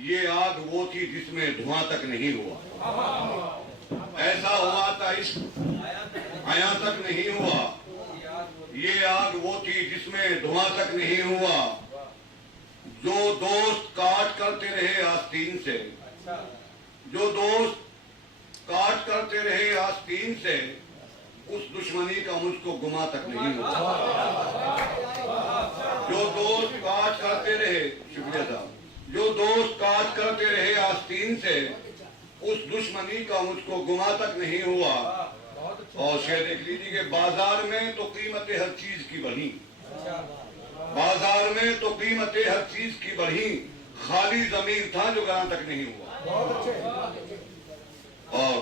ये आग वो थी जिसमें धुआं तक नहीं हुआ। ऐसा हुआ था इश्क आया तक नहीं हुआ। ये आग वो थी जिसमें धुआं तक नहीं हुआ। जो दोस्त काट करते रहे आस्तीन से, जो दोस्त काट करते रहे आस्तीन से, उस दुश्मनी का मुझको गुमा तक नहीं हुआ। जो दोस्त काट करते रहे, शुक्रिया साहब, जो दोस्त काट करते रहे आस्तीन से, उस दुश्मनी का मुझको गुमा तक नहीं हुआ। और शेर देख लीजिए कि बाजार में तो कीमतें हर चीज की बढ़ी, बाजार में तो कीमतें हर चीज की बढ़ी, खाली जमीन था जो गना तक नहीं हुआ। और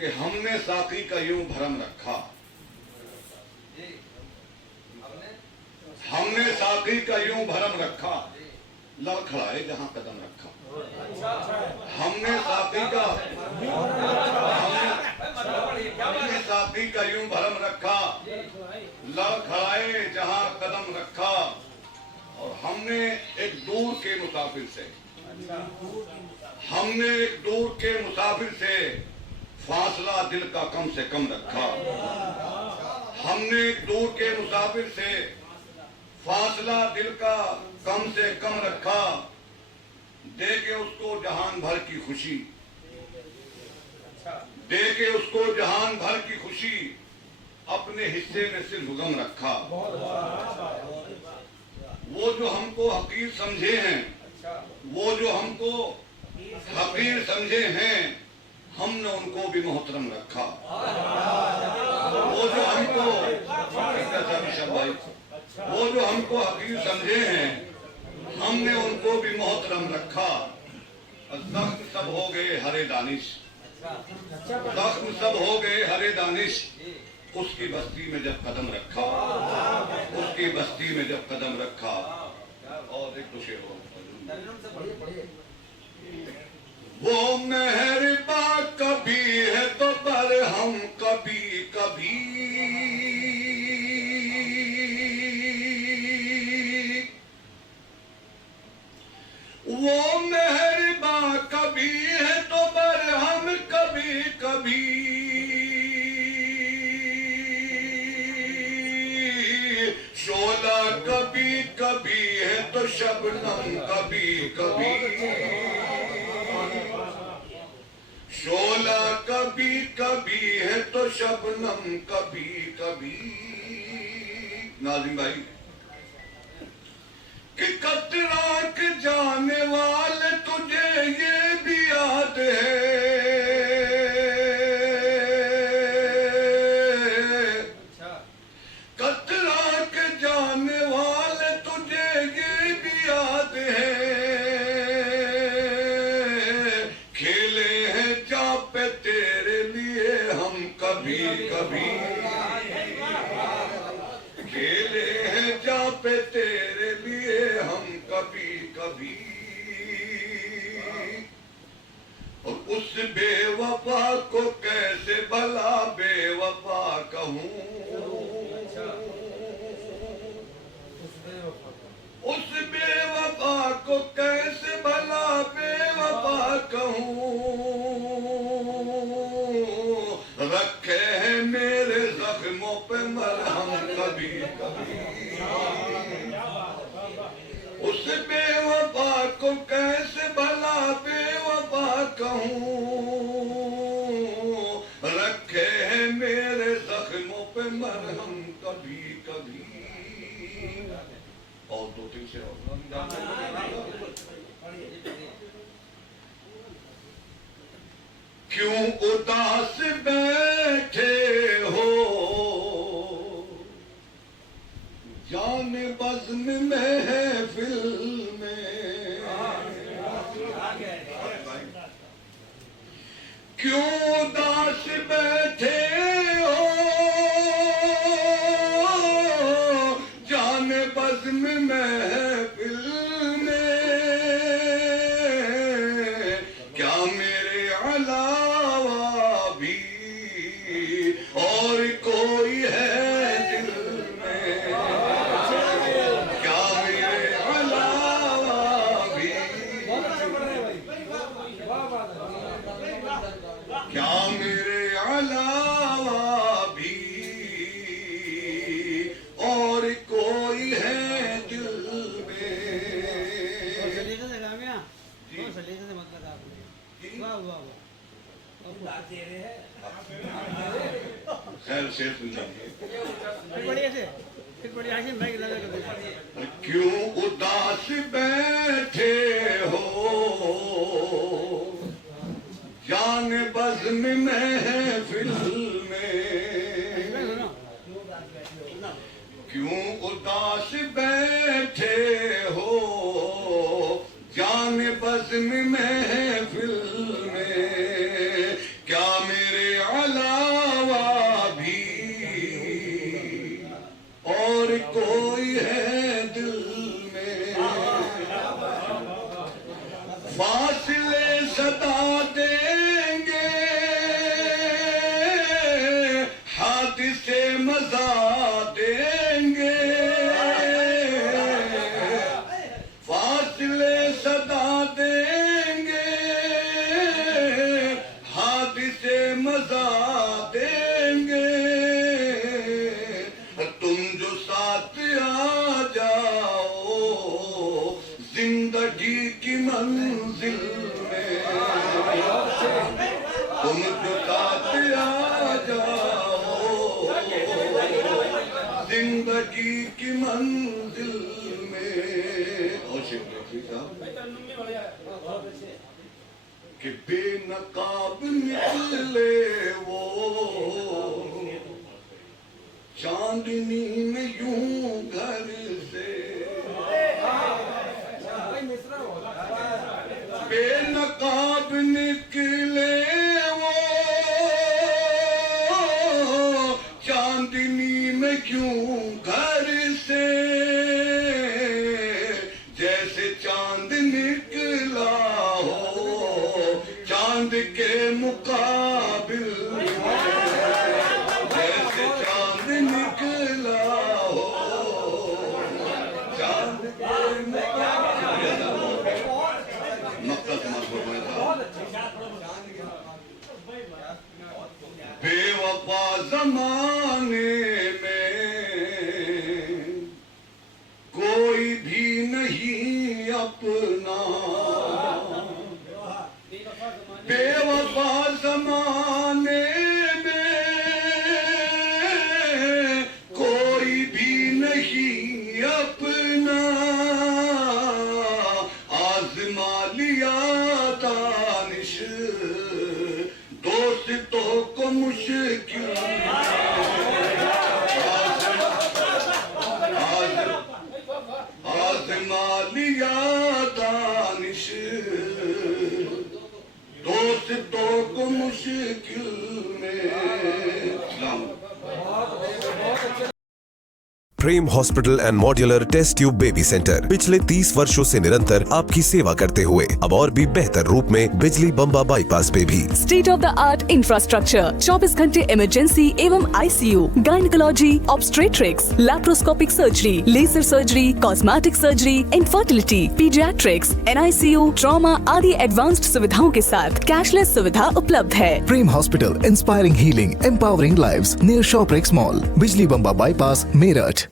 कि हमने साकी का यूं भरम रखा, हमने साकी का यूं भरम रखा, लड़खड़ाए जहां कदम रखा। हमने साकी का हमने साकी का यूं भरम रखा, लड़खड़ाए जहां कदम रखा। और हमने एक दूर के मुसाफिर से, हमने एक दूर के मुसाफिर से फासला दिल का कम से कम रखा। हमने एक दूर के मुसाफिर से फासला दिल का कम से कम रखा। दे के उसको जहान भर की खुशी, दे के उसको जहान भर की खुशी, अपने हिस्से में सिर्फ गम रखा। वो जो हमको हकीर समझे हैं, वो जो हमको हकीर समझे हैं, हमने उनको भी मोहतरम रखा। वो जो हमको भाई, वो जो हमको हकीर समझे हैं, हमने उनको भी मोहतरम रखा। जख्म सब हो गए हरे दानिश, जख्म सब हो गए हरे दानिश, उसकी बस्ती में जब कदम रखा, उसकी बस्ती में जब कदम रखा। और एक तो शेर हो, वो मेहरबा कभी है तो बरहम कभी कभी, वो मेहरबा कभी है तो बरहम कभी कभी, शोला कभी कभी है तो शबनम कभी कभी, शोला कभी कभी है तो शबनम कभी कभी। नाज़िम भाई, कि कतरा के जाने वाले तुझे ये भी याद है, कतरा के जाने वाले तुझे ये भी याद है, खेले हैं जा पे तेरे लिए हम कभी कभी, खेले हैं जा पे तेरे लिए हम कभी कभी। और उस बेवफा को कैसे भला बेवफा कहूँ, उस बेवफा को कैसे भला बेवफा कहूँ, रखे हैं मेरे जख्मों पे मरहम कभी कभी। उस बेवफा को कैसे भला बेवफा कहूँ, रखे हैं मेरे जख्मों पे मरहम कभी कभी। और दो तीन से क्यों उदास बैठे हो जान बज़्म महफिल में, क्यों उदास बैठे हो जान बज़्म महफिल में, क्या मेरे अलावा भी और कोई है दिल में, क्या मेरे अलावा खैर शेर सुन लीजिए। फिर बढ़िया से माइक लगा कर दो। क्यों उदास बैठे हो जान बज़्म महफिल में, क्यों उदास बैठे हो जान बज़्म महफिल में, क्या मेरे अलावा भी और कोई है दिल में, फासले सदा देंगे हादिसे मजा देंगे, फासले सदा देंगे हादिसे मजा देंगे, तुम जो साथ आ जाओ जिंदगी की मंजिल में, तुम जो साथ आ जाओ जिंदगी की मंजिल में। और शेख रफी साहब कि बेनकाब निकले वो चांदनी में यूं घर से, बेनकाब निकले वो चांदनी में क्यों घर से, जैसे चांद निकला हो चांद के मुकाबिल में, जैसे चांद निकला हो चांद के मुकाबिल। मक्का समाज फरमाया था बेवफा जमाने में कोई भी नहीं अपना, बेवफा जमाने में कोई भी नहीं अपना, आजमा लिया दानिश दोस्तों को मुश्किल, आजमा लिया दानिश दोस्तों को मुश्किल में। Prem hospital and modular test tube baby centre पिछले 30 वर्षों से निरंतर आपकी सेवा करते हुए अब और भी बेहतर रूप में बिजली बम्बा बाईपास पे भी state of the art infrastructure, 24 घंटे इमरजेंसी एवं ICU, gynaecology, obstetrics, laparoscopic surgery, laser surgery, cosmetic surgery, infertility, paediatrics, NICU, trauma आदि एडवांस्ड सुविधाओं के साथ कैशलेस सुविधा उपलब्ध है। Prem hospital, inspiring healing, empowering lives, near Shoprix mall, Bijli Bamba bypass, Meerut.